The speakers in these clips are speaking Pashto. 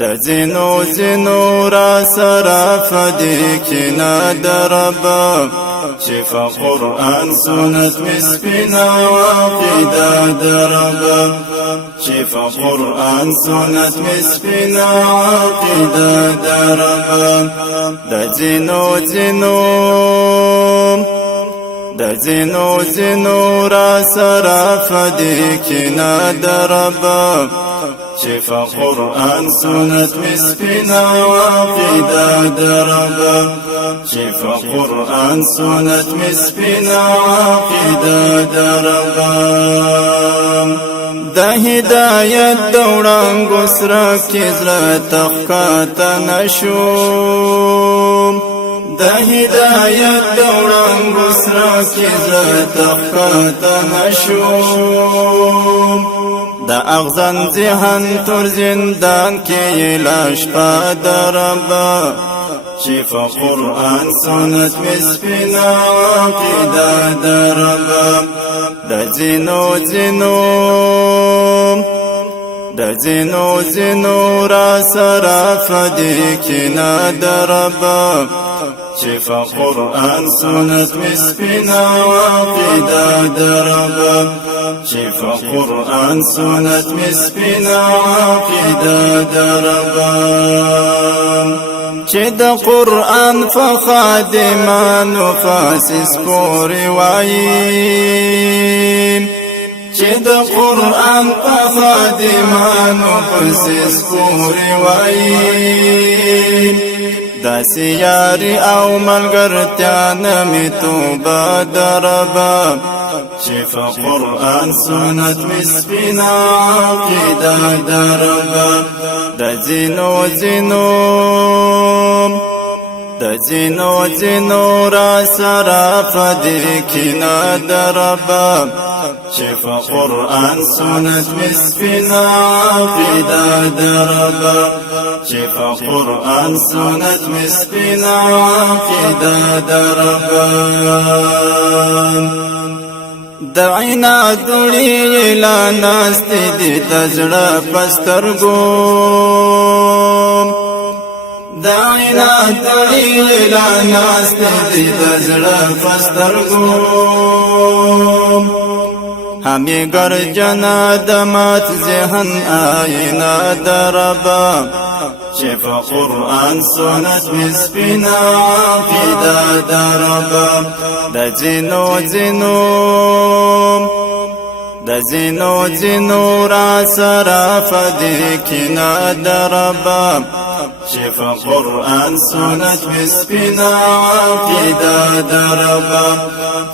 د زینو زینو را سرف دی کنا دربا شفا قرآن سنت مسپنا وعقیده دربا شفا قرآن سنت مسپنا وعقیده دربا د زینو زینو را سرف دی کنا دربا شفا قرآن سنت مسپنا وعقیده دربا شفا قرآن سنت مسپنا وعقیده دربا د هدایت دوړانګو سره کې زړه تخکاته نشو د هدایت دوړانګو سره کې زړه تخکاته نشو د اغزن ذهن تر زندان کې لاش په دربا شفا قرآن سنت مسپنا وعقیده دربا د زینو زینو را سرف دی کنا دربا شفا قرآن سنت مسپنا وعقیده دربا شفا قرآن سنت مسپنا وعقیده دربا چې د قرآن فخادمانو فاسس پوری وایي چې د قرآن فخادمانو فاسس پوری وایي داسې یاري او ملګرتیا نمې توبه دربا شفا قرآن سنت مسپنا عقیده دربا د زینو را سرف دی کنا دربا شفا قرآن سنت مسپنا عقیده دربا شفا قرآن سنت مسپنا عقیده دربا د عینا دوړي لا ناست دي تزړه پسترګو د عینا دوړي لا ناست دي تزړه پسترګو همي ګرجنا د مات ذهن آینا دربا شفا قرآن سنت مسپنا عقیده دربا د زینو را سرف دی کنا دربا شفا قرآن سنت مسپنا عقیده دربا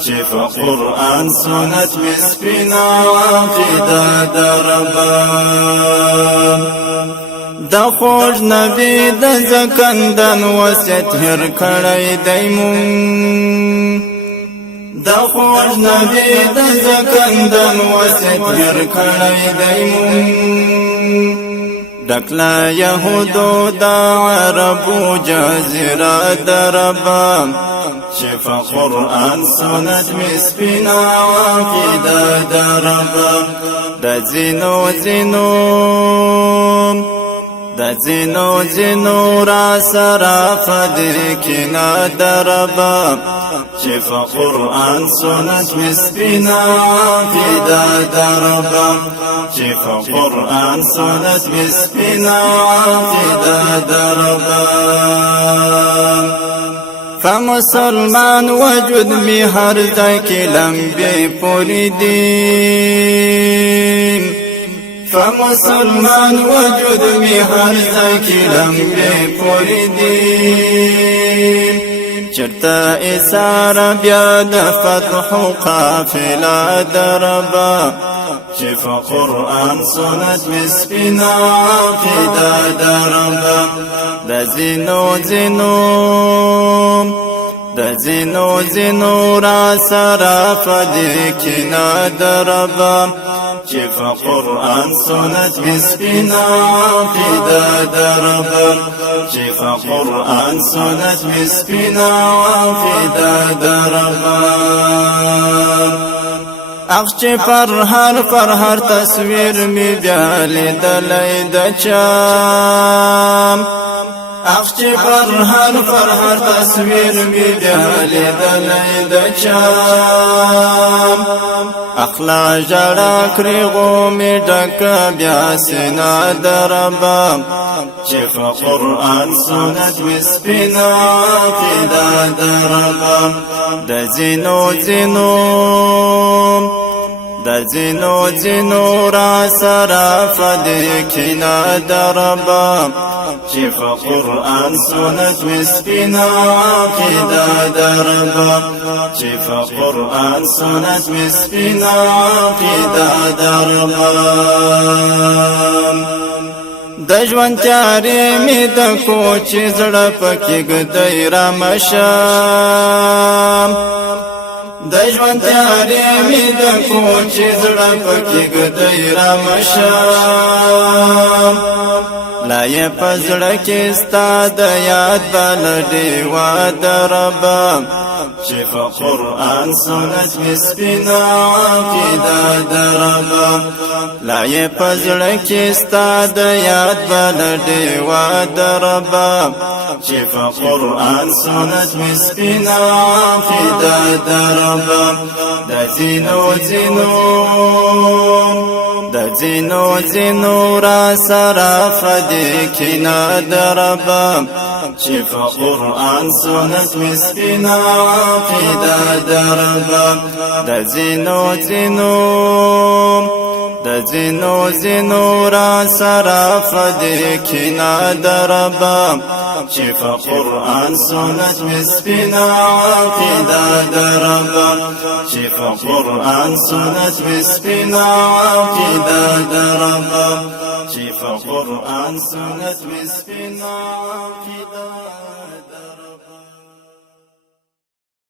شفا قرآن سنت مسپنا عقیده دربا د خوږ نبی د زکندن وصیت هر کړی دی مون د خوږ نبی د زکندن وصیت هر کړی دی مون دکلا یهودو د عربو جزیره دربا شفا قرآن سنت مسپنا عقیده دربا د زینو را سرف دی کنا دربا شفا قرآن سنت مسپنا عقیده دربا شفا قرآن سنت مسپنا عقیده دربا فمسلمان وجود می هر ځای کې لمبې پوری دي فمسلمان وجود می هر ځای کې لمبې پوری دي چرته ایثار بیا د فتح قافله دربا شفا قرآن سنت مسپنا عقیده دربا د زینو را سرف دی کنا دربا شفا قرآن سنت مسپنا عقیده دربا شفا قرآن سنت مسپنا عقیده دربا اخچ پر هر تصویر می بیالی دلی د چا اخچی پر هر تصویر می بیالی دلی دچام اخلا جڑا کریغو می ڈکا بیاسینا دربام چف قرآن سنت مسپینا قیدا دربام دزینو را سراف دیکینا دربام چف قرآن سنت مسپینا قیدا دربام چف قرآن سنت مسپینا قیدا دربام د ژوند تیارې مې د کوچ زړه پکې ګدای را مشام د ژوند تیارې مې د کوچ زړه پکې ګدای را مشام لا یې پزړه کې ستا د یاد بل ډیوا دربام چف قرآن سنت مسپینا قیدا دربام لا یې پزړه کې ستا د یاد بل ډیوا دربام چف قرآن سنت مسپینا قیدا دربام د ځینو را سره فدیکینا دربام چف قرآن سنت مسپینا قیدا دربام د ځینو را سره فدیکینا دربام چف قرآن سنت مسپینا قیدا دربام چف قرآن سنت مسپینا قیدا دربام چف قرآن سنت مسپینا قیدا